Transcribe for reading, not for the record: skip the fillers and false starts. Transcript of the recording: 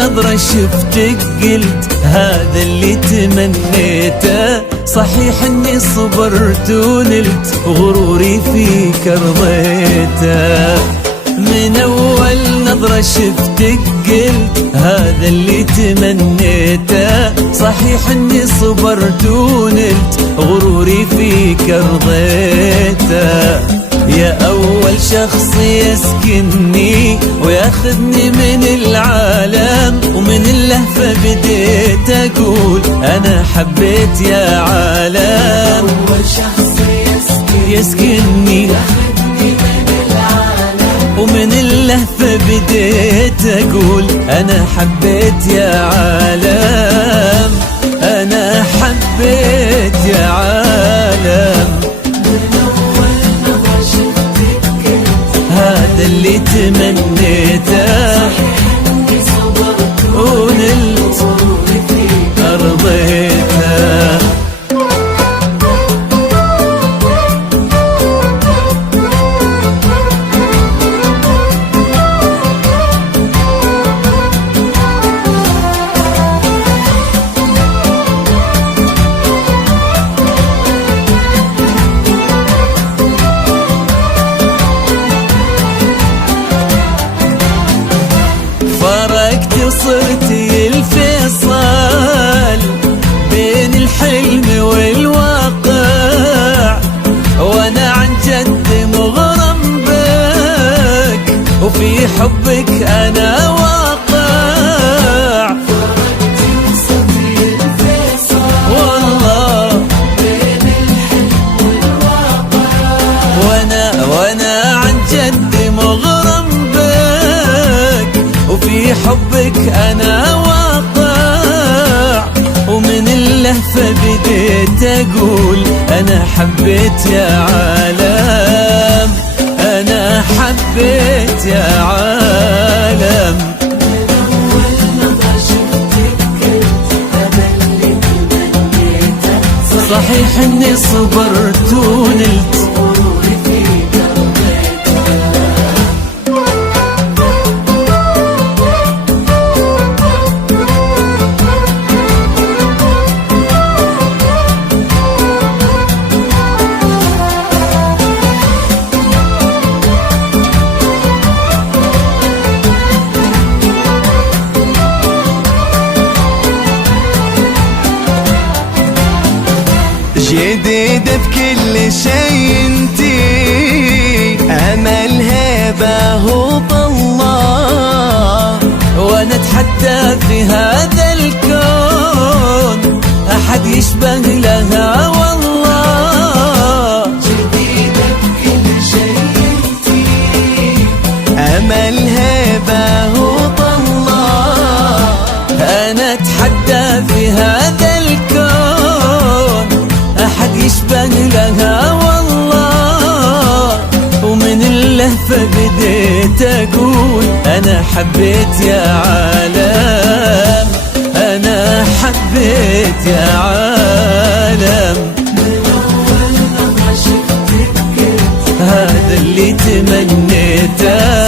نظرة شفتك قلت هذا اللي تمنيته. صحيح اني صبرت ونلت غروري فيك رضيته. من اول نظرة شفتك قلت هذا اللي تمنيته. صحيح اني صبرت ونلت غروري فيك رضيته. يا أول شخص يسكنني وياخذني من العالم، ومن اللهفة بديت أقول أنا حبيت يا عالم. أول شخص يسكنني ياخذني من العالم، ومن اللهفة بديت أقول أنا حبيت يا عالم. أنا حبيت يا عالم. هذا اللي تمنيته ونلت أرضيته. فرقت وصرتي الفيصل بين الحلم والواقع، وانا عن جد مغرم بك وفي حبك انا واقع. فرقت وصرتي الفيصل والله بين الحلم والواقع، وانا عن جد مغرم بك وفي حبك أنا واقع. ومن اللهفة بديت أقول أنا حبيت يا عالم. أنا حبيت يا عالم. من أول نظرة شفتك قلت هذا اللي تمنيته. صحيح إني صبرت ونلت غروري فيك جديدة بكل شي انتي، امل هبه الله، وانا اتحدى في هذا الكون احد يشبه لها والله. جديدة بكل شي انتي، امل هبه الله، انا اتحدى في هذا الكون احد يشبه لها والله. ومن اللهفة بديت اقول انا حبيت يا عالم. انا حبيت يا عالم. من أول نظرة شفتك قلت هذا اللي تمنيته